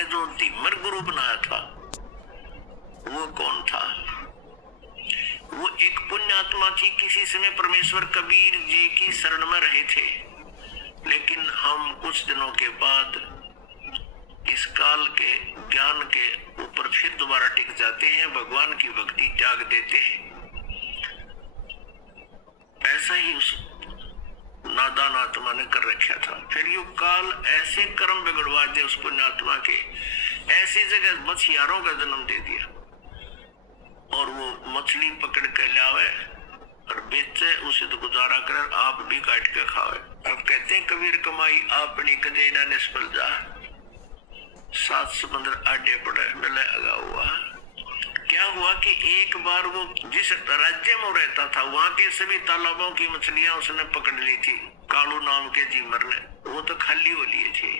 ने जो धीमर गुरु बनाया था वो कौन था? वो एक पुण्यात्मा थी। किसी समय परमेश्वर कबीर जी की शरण में रहे थे, लेकिन हम कुछ दिनों के बाद इस काल के ज्ञान के ऊपर फिर दोबारा टिक जाते हैं, भगवान की भक्ति त्याग देते हैं। ऐसा ही उस नादान आत्मा ने कर रखा था। फिर यो काल ऐसे कर्म बिगड़वा दे उस पुण्यात्मा के, ऐसी जगह मछियारों का जन्म दे दिया और वो मछली पकड़ के लावे और बेचे, उसे तो गुजारा कर, आप भी काट के खावे। अब कहते हैं कबीर कमाई आपनी कदेना निष्फल जा, 7 समुद्र आडे पड़े मिले अगा हुआ। क्या हुआ कि एक बार वो जिस राज्य में रहता था वहां के सभी तालाबों की मछलियां उसने पकड़ ली थी। कालू नाम के जीमर ने, वो तो खाली हो लिए थे।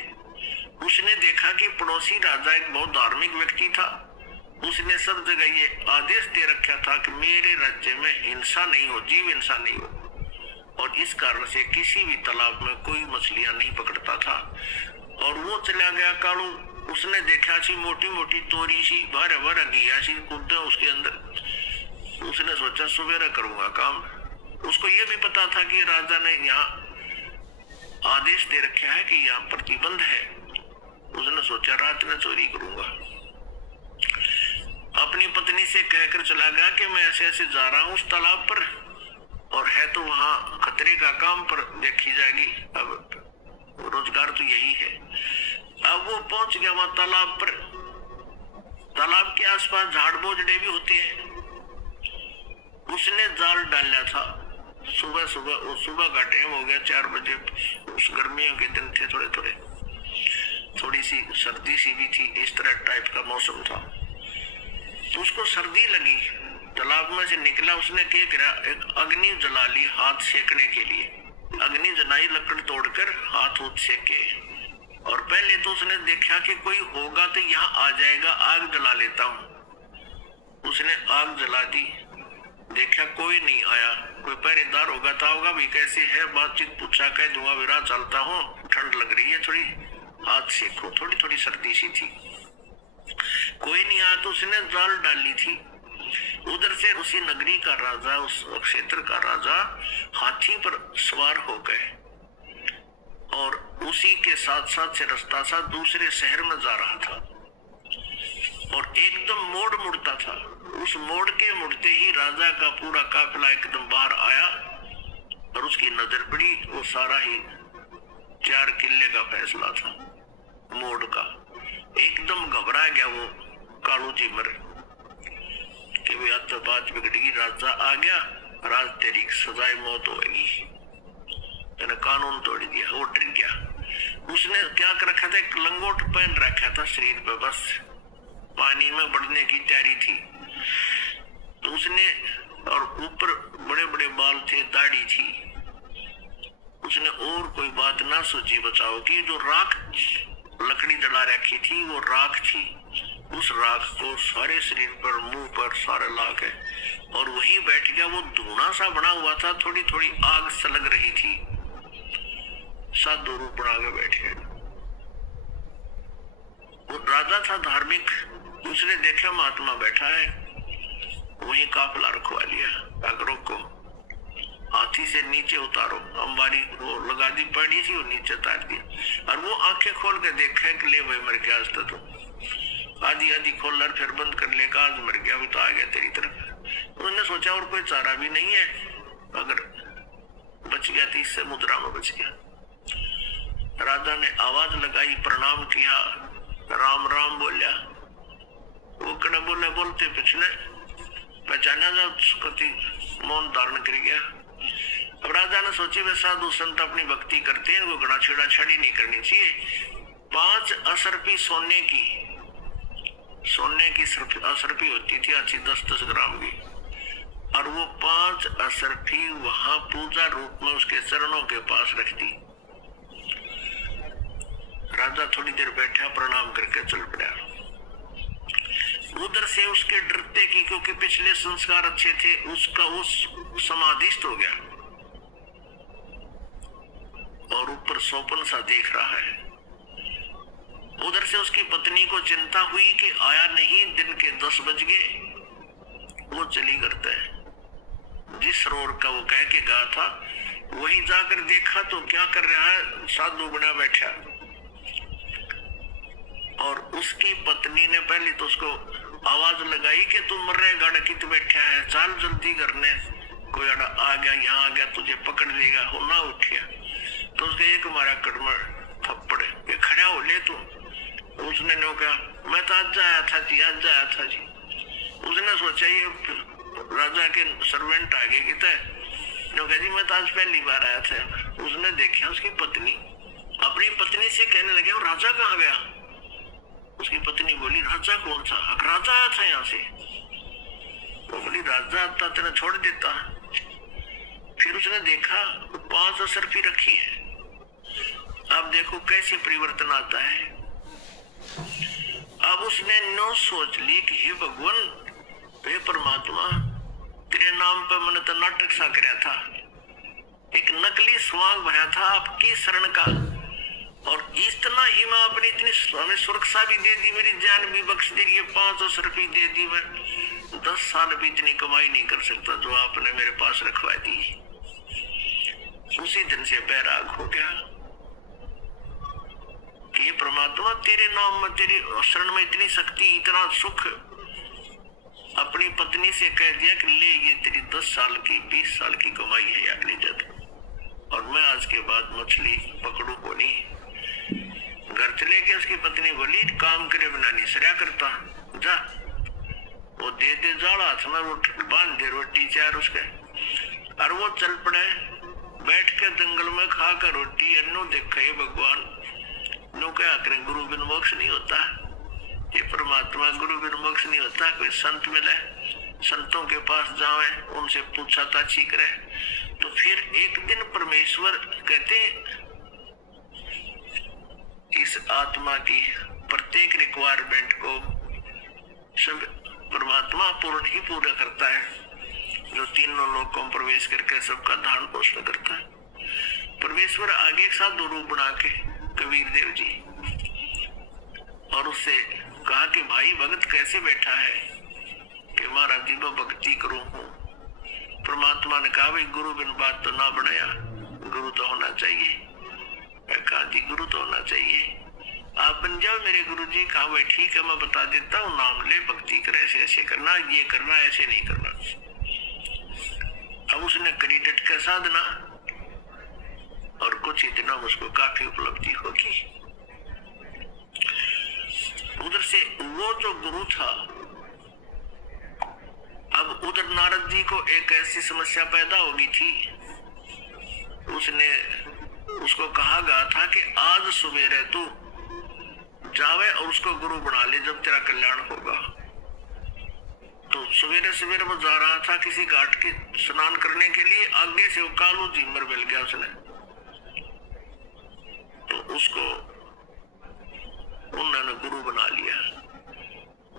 उसने देखा कि पड़ोसी राजा एक बहुत धार्मिक व्यक्ति था। उसने सब जगह ये आदेश दे रखा था कि मेरे राज्य में हिंसा नहीं हो, जीव हिंसा नहीं हो, और इस कारण से किसी भी तालाब में कोई मछलियां नहीं पकड़ता था। और वो चला गया कालू, उसने देखा सी मोटी मोटी तोरी सी बार बार गिया सी कूदे उसके अंदर। उसने सोचा सुबेरा करूंगा काम। उसको ये भी पता था कि राजा ने यहाँ आदेश दे रखा है कि यहाँ प्रतिबंध है। उसने सोचा रात में चोरी करूंगा। अपनी पत्नी से कहकर चला गया कि मैं ऐसे ऐसे जा रहा हूँ उस तालाब पर, और है तो वहां खतरे का काम, पर देखी जाएगी, अब रोजगार तो यही है। अब वो पहुंच गया वहां तालाब पर। तालाब के आसपास झाड़ बोझड़े भी होते हैं। उसने जाल डाला था। सुबह सुबह का टाइम हो गया, 4 बजे। उस गर्मियों के दिन थे, थोड़ी सी सर्दी सी भी थी, इस तरह टाइप का मौसम था। तो उसको सर्दी लगी, तालाब में से निकला। उसने क्या करा, एक अग्नि जला ली हाथ सेकने के लिए। अग्नि जलाई, लकड़ तोड़कर हाथ सेके। और पहले तो उसने देखा कि कोई होगा तो यहाँ आ जाएगा, आग जला लेता हूँ। उसने आग जला दी, देखा कोई नहीं आया। कोई पहरेदार होगा तो होगा भी, कैसे है, बातचीत पूछा, कह दूंगा विरा चलता हूँ, ठंड लग रही है थोड़ी, हाथ सेको। थोड़ी थोड़ी सर्दी सी थी। कोई नहीं आया तो उसने जाल डाली थी। उधर से उसी नगरी का राजा, उस क्षेत्र का राजा हाथी पर सवार हो गए और उसी के साथ साथ से रास्ता सा दूसरे शहर में जा रहा था। और एकदम मोड़ मुड़ता था। उस मोड़ के मुड़ते ही राजा का पूरा काफिला एकदम बाहर आया और उसकी नजर पड़ी। वो सारा ही 4 किले का फैसला था मोड़ का। एकदम घबरा गया वो कालू जी मर कि वे आज तो बात बिगड़ेगी, राजा आ गया, राज तेरी सजाए मौत होगी। मैंने कानून तोड़ दिया, वो डर गया। उसने क्या कर रखा था, एक लंगोट पहन रखा था शरीर पे, बस पानी में बढ़ने की तैयारी थी। तो उसने, और ऊपर बड़े बड़े बाल थे, दाढ़ी थी। उसने और कोई बात ना सोची बचाओ की। जो राख लकड़ी जला रखी थी वो राख थी। उस राख को सारे शरीर पर, मुंह पर सारे ला के, और वहीं बैठ गया। वो धुआं सा बना हुआ था, थोड़ी थोड़ी आग सलग रही थी। साधु रूप बना के बैठे। वो राजा था धार्मिक। उसने देखा महात्मा बैठा है, वही काफिला रखवा लिया। अगरों को हाथी से नीचे उतारो, अंबारी वो लगा दी पड़ी थी, वो नीचे उतार दिया। और वो आंखें खोल के देखा कि ले भाई मर गया, आज तो आधी आधी खोल और फिर बंद कर ले, आज मर गया, अभी तो आ गया तेरी तरफ। उन्होंने सोचा और कोई चारा भी नहीं है, अगर बच गया तो इससे मुद्रा में बच गया। राजा ने आवाज लगाई, प्रणाम किया, राम राम बोलिया। वो कड़ा बोले, बोलते पिछले पहचाना जा, मौन धारण कर गया। अब राजा ने सोची वे साधु संत अपनी भक्ति करते हैं, वो गणा छेड़ा छाड़ी नहीं करनी चाहिए। 5 असरपी सोने की असरपी होती थी, अच्छी 10-10 ग्राम की। और वो 5 असरपी वहां पूजा रूप में उसके चरणों के पास रख दी। राजा थोड़ी देर बैठा, प्रणाम करके चल पड़ा। उधर से उसके डरते की, क्योंकि पिछले संस्कार अच्छे थे, उसका उस समाधिस्थ हो गया और ऊपर सोपन सा देख रहा है। उधर से उसकी पत्नी को चिंता हुई कि आया नहीं, दिन के 10 बज गए। वो चली करता है जिस सरोवर का वो कह के गया था, वहीं जाकर देखा तो क्या कर रहा है, साधु बना बैठा। और उसकी पत्नी ने पहले तो उसको आवाज लगाई कि तू मर रहे गाड़ा कित बैठा है, चल जल्दी करने, कोई आ गया, यहाँ आ गया, तुझे पकड़ लेगा। हो ना उठिया तो उसके एक मारा कड़मड़ थप्पड़, ये खड़ा हो ले तू। उसने नो कहा, मैं तो आज आया था जी, आज आया था जी। उसने सोचा ये राजा के सर्वेंट आगे की नो कहा जी मैं तो आज पहली बार आया था। उसने देखा उसकी पत्नी अपनी पत्नी से कहने लगे, वो राजा कहाँ गया? उसकी पत्नी बोली, राजा कौन सा? राजा आया था यहाँ से। वो बोली, राजा आता तेरा छोड़ देता। फिर उसने देखा 5 रुपये रखी है। अब देखो कैसे परिवर्तन आता है। अब उसने नो सोच ली कि हे भगवान, हे परमात्मा, तेरे नाम पर मैंने तो नाटक सा कराया था, एक नकली स्वांग भरा था आपकी शरण का, और इतना ही मैं अपनी इतनी हमें सुरक्षा भी दे दी, मेरी जान भी बख्श दी, ये 500 रुपये दे दी, मैं 10 साल भी इतनी कमाई नहीं कर सकता जो आपने मेरे पास रखवा दी। उसी दिन से बैराग हो गया कि ये परमात्मा, तेरे नाम में, तेरी शरण में इतनी शक्ति, इतना सुख। अपनी पत्नी से कह दिया कि ले, ये तेरी 10 साल की 20 साल की कमाई है अगली जद, और मैं आज के बाद मछली पकड़ू को नहीं। घर चले गए। उसकी पत्नी बोली, काम करे बिना नहीं सरिया करता, जा वो दे दे जाड़ा हाथ में, वो बांध दे रोटी चार उसके। और वो चल पड़े, बैठ के जंगल में खा कर रोटी, अन्नो देखे भगवान नो क्या करें, गुरु बिन मोक्ष नहीं होता, ये परमात्मा गुरु बिन मोक्ष नहीं होता। कोई संत मिले, संतों के पास जावे, उनसे पूछा ताछी करे। तो फिर एक दिन परमेश्वर कहते, इस आत्मा की प्रत्येक रिक्वायरमेंट को सब परमात्मा पूर्ण ही पूरा करता है, जो तीनों लोकों में प्रवेश करके सबका धारण पोषण करता है। परमेश्वर आगे एक साधु रूप बना के कबीर देव जी, और उससे कहा कि भाई भगत कैसे बैठा है, कि महाराज जी मैं भक्ति करूं हूं। परमात्मा ने कहा, भाई गुरु बिन बात तो ना बनाया, गुरु तो होना चाहिए। कहा जी गुरु तो होना चाहिए, आप बन जाओ मेरे गुरु जी। कहा भाई ठीक है, मैं बता देता हूँ, नाम ले, भक्ति कर, ऐसे ऐसे करना, ये करना, ऐसे नहीं करना। अब उसने करी डट का साधना, और कुछ ही दिनों में उसको काफी उपलब्धि होगी। उधर से वो जो गुरु था, अब उधर नारद जी को एक ऐसी समस्या पैदा हो गई थी। उसको कहा गया था कि आज सवेरे तू जावे और उसको गुरु बना ले, जब तेरा कल्याण होगा। तो सवेरे सवेरे वो जा रहा था किसी घाट के स्नान करने के लिए, आगे से वो कालू झीमर मिल गया उसने, तो उसको उन्होंने गुरु बना लिया।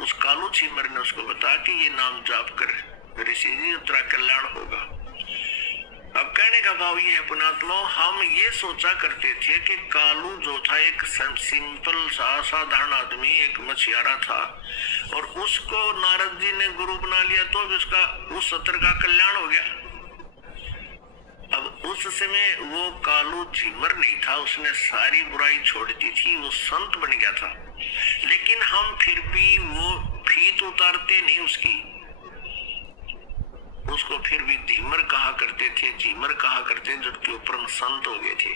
उस कालू झीमर ने उसको बताया कि ये नाम जाप कर ऋषि जी, तेरा कल्याण होगा। अब कहने का भाव ये है पुणात्मा, हम ये सोचा करते थे कि कालू जो था एक सिंपल सा साधारण आदमी, एक मछियारा था, और उसको नारद जी ने गुरु बना लिया तो उसका उस सत्र का कल्याण हो गया। अब उस समय वो कालू झिमर नहीं था, उसने सारी बुराई छोड़ दी थी, वो संत बन गया था। लेकिन हम फिर भी वो फीत उतारते नहीं उसको फिर भी धीमर कहा करते थे, झीमर कहा करते, जबकि ऊपर संत हो गए थे।